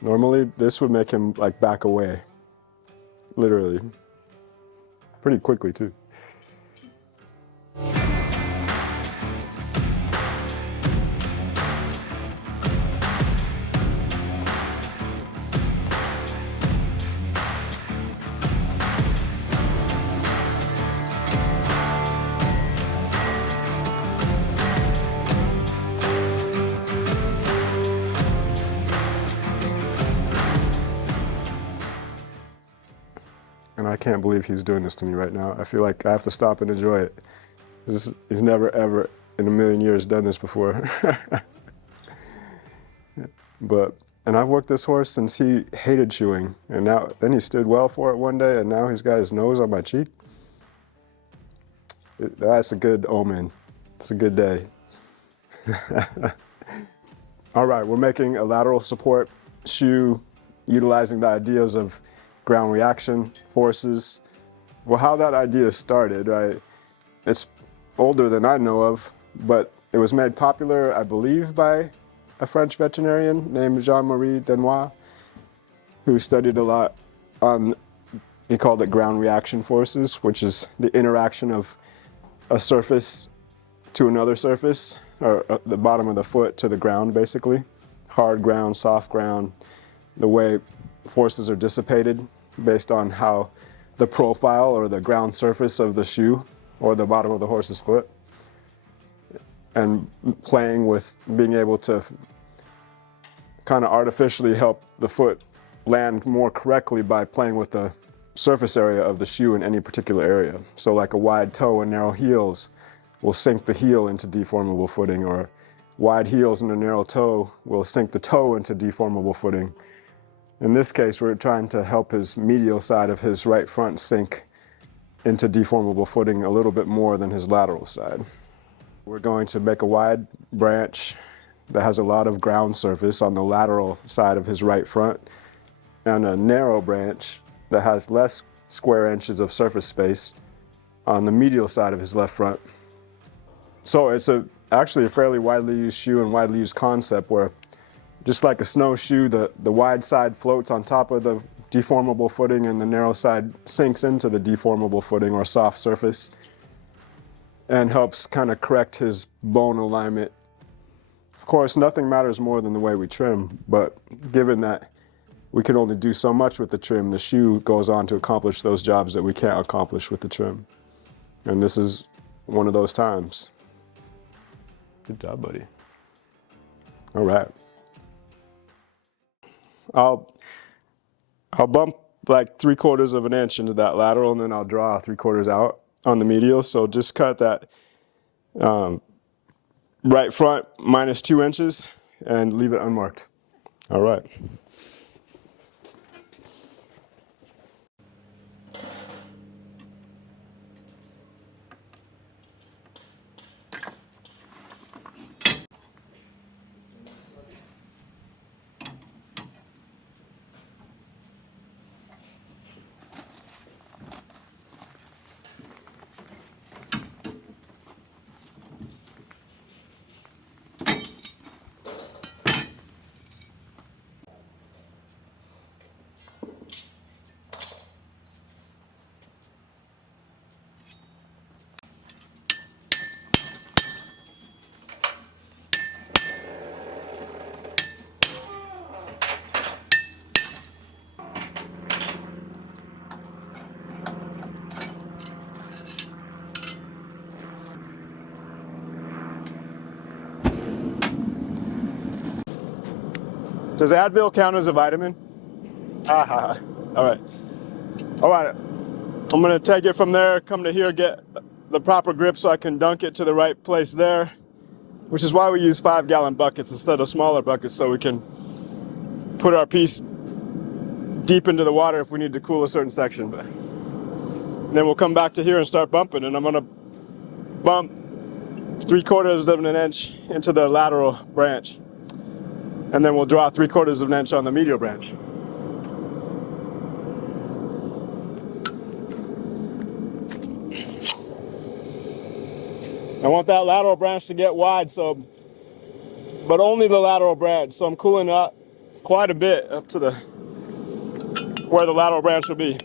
Normally, this would make him like back away. Literally. Pretty quickly too. And I can't believe he's doing this to me right now. I feel like I have to stop and enjoy it. He's never ever in a million years done this before. And I've worked this horse since he hated shoeing, and then he stood well for it one day, and now he's got his nose on my cheek. That's a good omen. It's a good day. All right, we're making a lateral support shoe utilizing the ideas of ground reaction forces. Well, how that idea started, it's older than I know of, but it was made popular, I believe, by a French veterinarian named Jean Marie-Denoix, who studied a lot on, he called it ground reaction forces, which is the interaction of a surface to another surface, or the bottom of the foot to the ground, basically. Hard ground, soft ground, the way forces are dissipated based on how the profile or the ground surface of the shoe or the bottom of the horse's foot, and playing with being able to kind of artificially help the foot land more correctly by playing with the surface area of the shoe in any particular area. So like a wide toe and narrow heels will sink the heel into deformable footing, or wide heels and a narrow toe will sink the toe into deformable footing. In this case, we're trying to help his medial side of his right front sink into deformable footing a little bit more than his lateral side. We're going to make a wide branch that has a lot of ground surface on the lateral side of his right front, and a narrow branch that has less square inches of surface space on the medial side of his left front. So it's actually a fairly widely used shoe and widely used concept where, just like a snowshoe, the wide side floats on top of the deformable footing and the narrow side sinks into the deformable footing or soft surface and helps kind of correct his bone alignment. Of course, nothing matters more than the way we trim, but given that we can only do so much with the trim, the shoe goes on to accomplish those jobs that we can't accomplish with the trim. And this is one of those times. Good job, buddy. All right. I'll bump like 3/4 of an inch into that lateral, and then I'll draw 3/4 out on the medial. So just cut that right front -2 inches and leave it unmarked. All right. Does Advil count as a vitamin? All right. All right. I'm going to take it from there, come to here, get the proper grip so I can dunk it to the right place there, which is why we use 5-gallon buckets instead of smaller buckets, so we can put our piece deep into the water if we need to cool a certain section. And then we'll come back to here and start bumping, and I'm going to bump 3/4 of an inch into the lateral branch. And then we'll draw 3/4 of an inch on the medial branch. I want that lateral branch to get wide, but only the lateral branch. So I'm cooling up quite a bit up to where the lateral branch will be.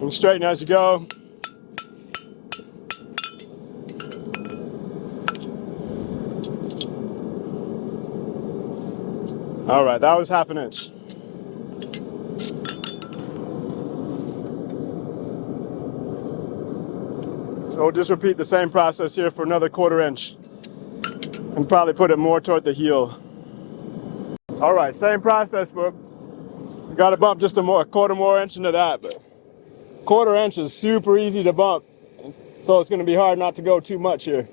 And straighten as you go. All right, that was 1/2 inch. So we'll just repeat the same process here for another 1/4 inch and probably put it more toward the heel. All right, same process, but we got to bump just a 1/4 more inch into that. But 1/4 inch is super easy to bump, so it's going to be hard not to go too much here.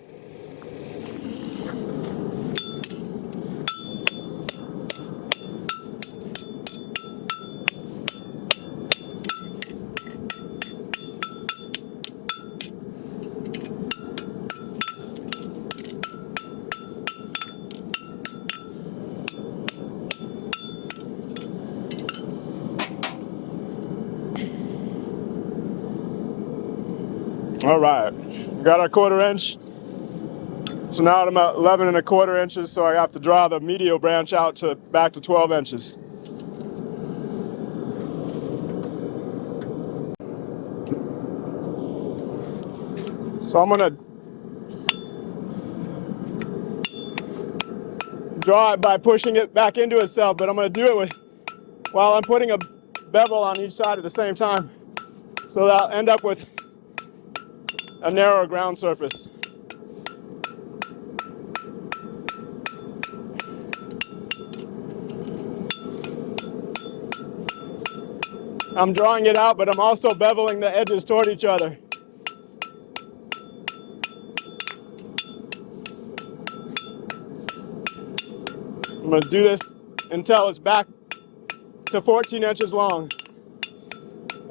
All right, we got our 1/4 inch. So now I'm at 11 1/4 inches, so I have to draw the medial branch out to back to 12 inches. So I'm gonna draw it by pushing it back into itself, but I'm gonna do it while I'm putting a bevel on each side at the same time. So that I'll end up with a narrower ground surface. I'm drawing it out, but I'm also beveling the edges toward each other. I'm going to do this until it's back to 14 inches long,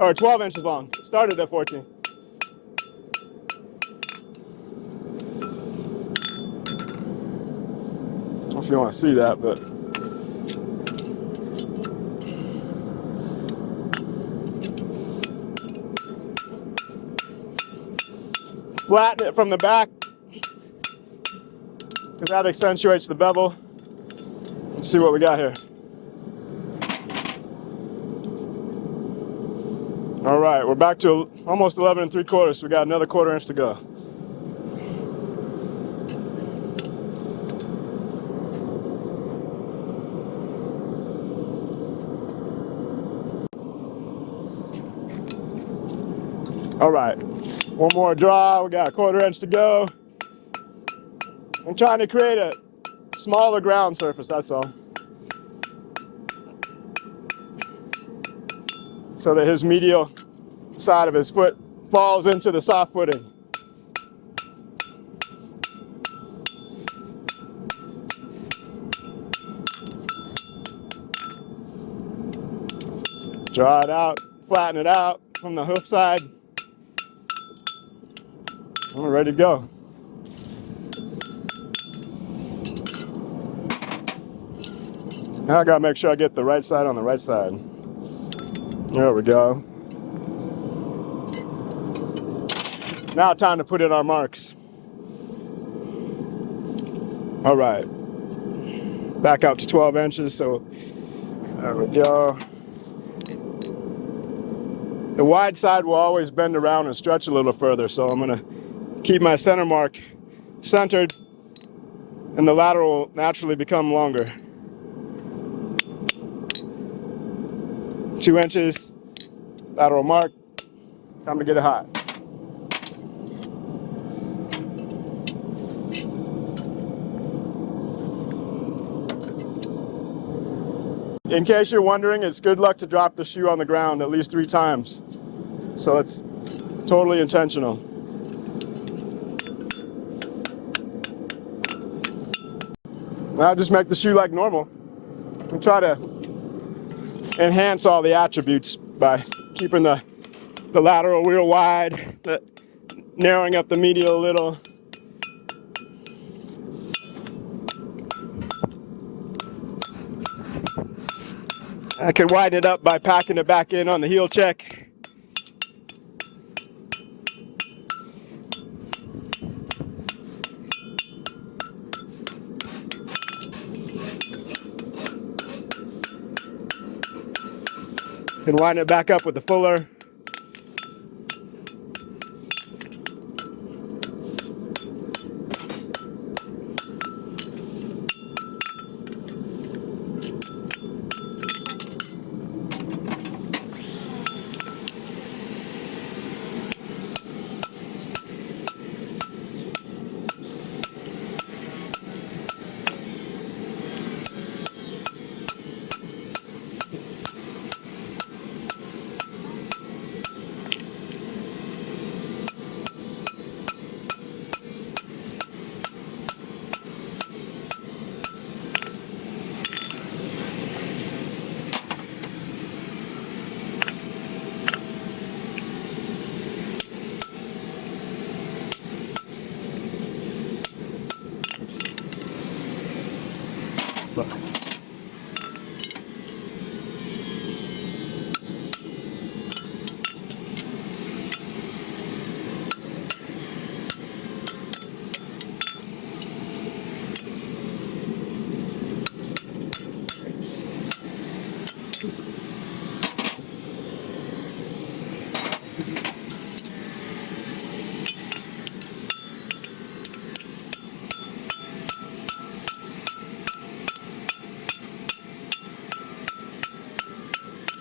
or 12 inches long. It started at 14. I don't know if you want to see that, but flatten it from the back because that accentuates the bevel. Let's see what we got here. All right, we're back to almost 11 3/4, so we got another 1/4 inch to go. All right, one more draw. We got a 1/4 inch to go. I'm trying to create a smaller ground surface, that's all. So that his medial side of his foot falls into the soft footing. Draw it out, flatten it out from the hoof side. And we're ready to go. Now I gotta make sure I get the right side on the right side. There we go. Now time to put in our marks. All right. Back out to 12 inches, so there we go. The wide side will always bend around and stretch a little further, so I'm gonna keep my center mark centered, and the lateral will naturally become longer. 2 inches, lateral mark, time to get it hot. In case you're wondering, it's good luck to drop the shoe on the ground at least 3 times. So it's totally intentional. Now just make the shoe like normal and try to enhance all the attributes by keeping the lateral wheel wide, narrowing up the medial a little. I can widen it up by packing it back in on the heel check. Can widen it back up with the fuller.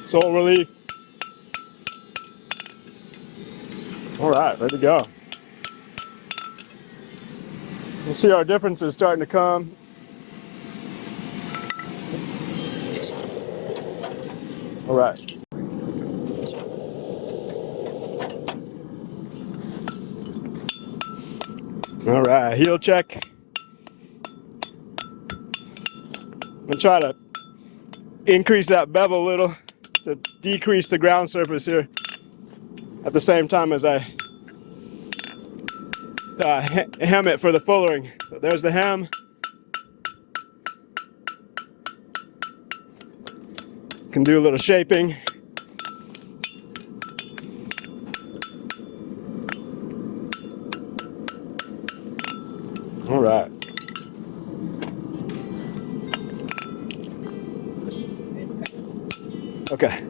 Sole relief. All right, ready to go. You see our differences starting to come. All right. All right, heel check. I'm gonna try to increase that bevel a little to decrease the ground surface here at the same time as I hem it for the fullering. So there's the hem. Can do a little shaping. All right. Okay.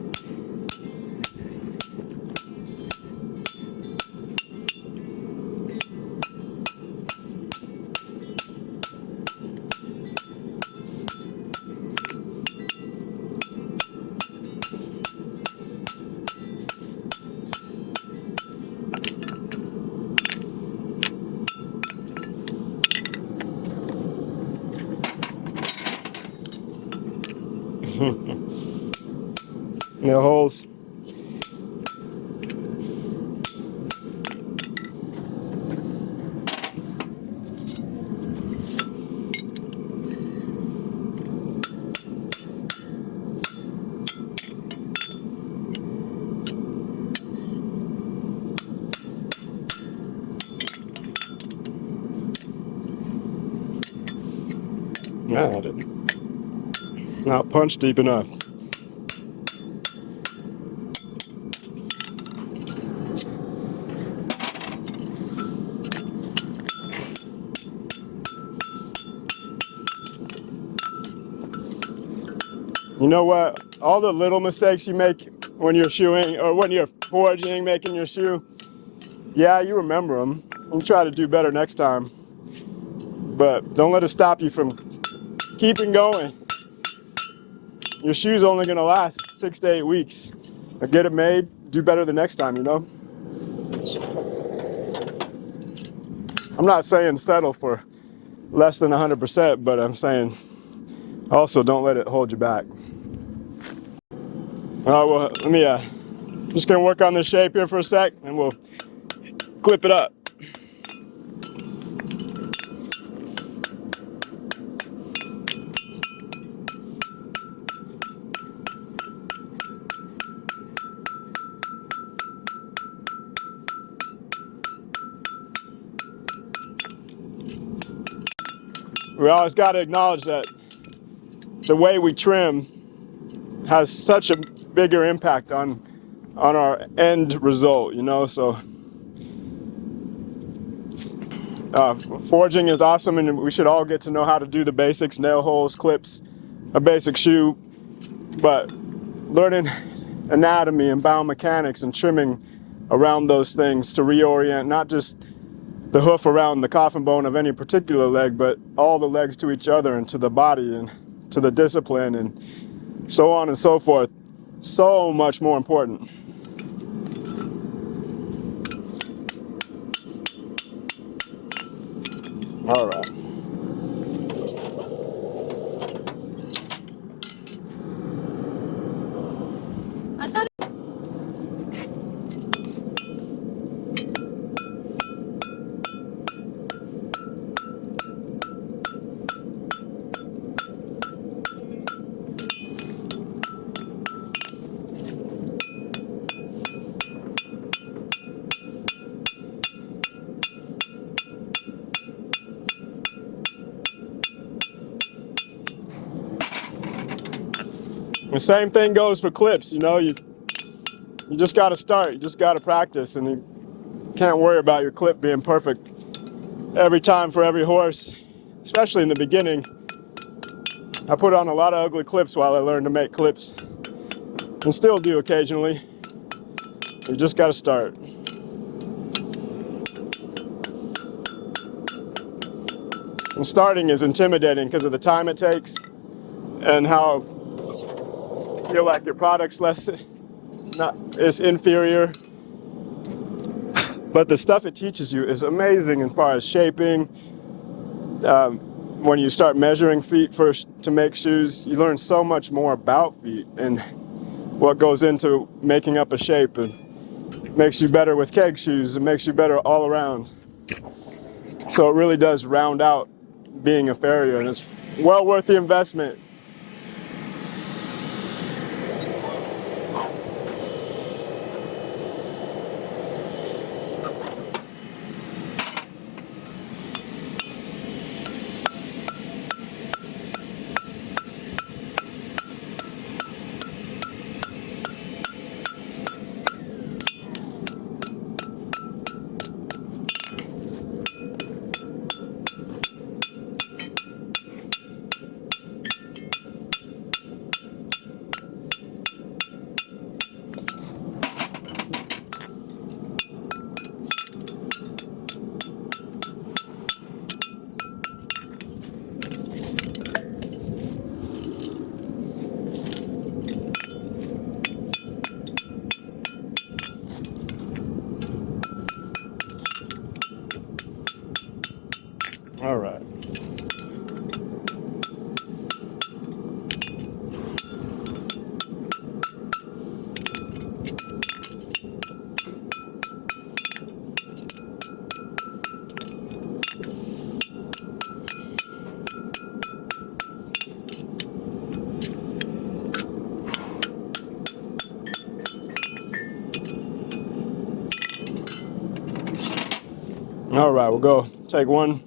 No holes. No, I didn't. Not punch deep enough. You know what? All the little mistakes you make when you're shoeing or when you're foraging, making your shoe, yeah, you remember them. You try to do better next time. But don't let it stop you from keeping going. Your shoe's only gonna last 6 to 8 weeks. Now get it made, do better the next time, you know? I'm not saying settle for less than 100%, but I'm saying also don't let it hold you back. All right, well, let me, just gonna work on this shape here for a sec and we'll clip it up. we always got to acknowledge that the way we trim has such a bigger impact on our end result, you know. So forging is awesome, and we should all get to know how to do the basics: nail holes, clips, a basic shoe. But learning anatomy and biomechanics and trimming around those things to reorient not just the hoof around the coffin bone of any particular leg, but all the legs to each other and to the body and to the discipline and so on and so forth. So much more important. All right. The same thing goes for clips, you know. You just got to start, you just got to practice, and you can't worry about your clip being perfect every time for every horse, especially in the beginning. I put on a lot of ugly clips while I learned to make clips, and still do occasionally. You just got to start. And starting is intimidating because of the time it takes and how you feel like your product's is inferior. But the stuff it teaches you is amazing as far as shaping. When you start measuring feet first to make shoes, you learn so much more about feet and what goes into making up a shape. And it makes you better with keg shoes. It makes you better all around. So it really does round out being a farrier, and it's well worth the investment. All right. All right, we'll go take one.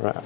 Right.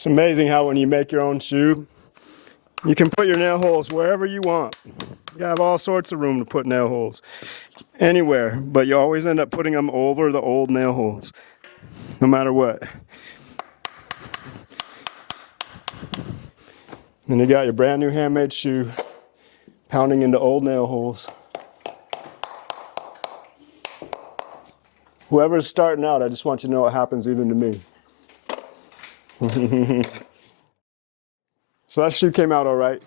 It's amazing how when you make your own shoe, you can put your nail holes wherever you want. You have all sorts of room to put nail holes anywhere, but you always end up putting them over the old nail holes, no matter what. And you got your brand new handmade shoe pounding into old nail holes. Whoever's starting out, I just want you to know what happens even to me. So that shoe came out all right,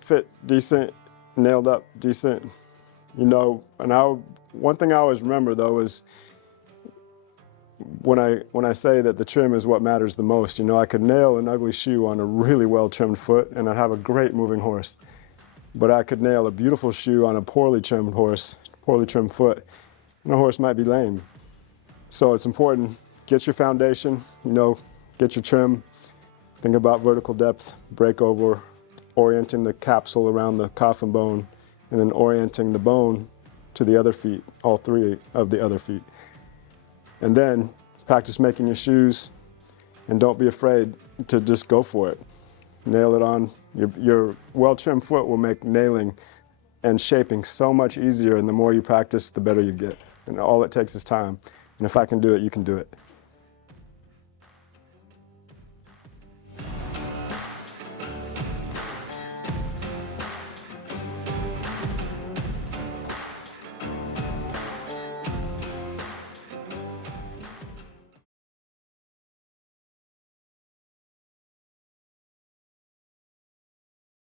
fit decent, nailed up decent. You know, and one thing I always remember though is when I say that the trim is what matters the most. You know, I could nail an ugly shoe on a really well trimmed foot and I'd have a great moving horse. But I could nail a beautiful shoe on a poorly trimmed horse, poorly trimmed foot, and the horse might be lame. So it's important, get your foundation, you know, get your trim, think about vertical depth, break over, orienting the capsule around the coffin bone, and then orienting the bone to the other feet, all three of the other feet. And then practice making your shoes, and don't be afraid to just go for it. Nail it on. Your well-trimmed foot will make nailing and shaping so much easier, and the more you practice, the better you get. And all it takes is time. And if I can do it, you can do it.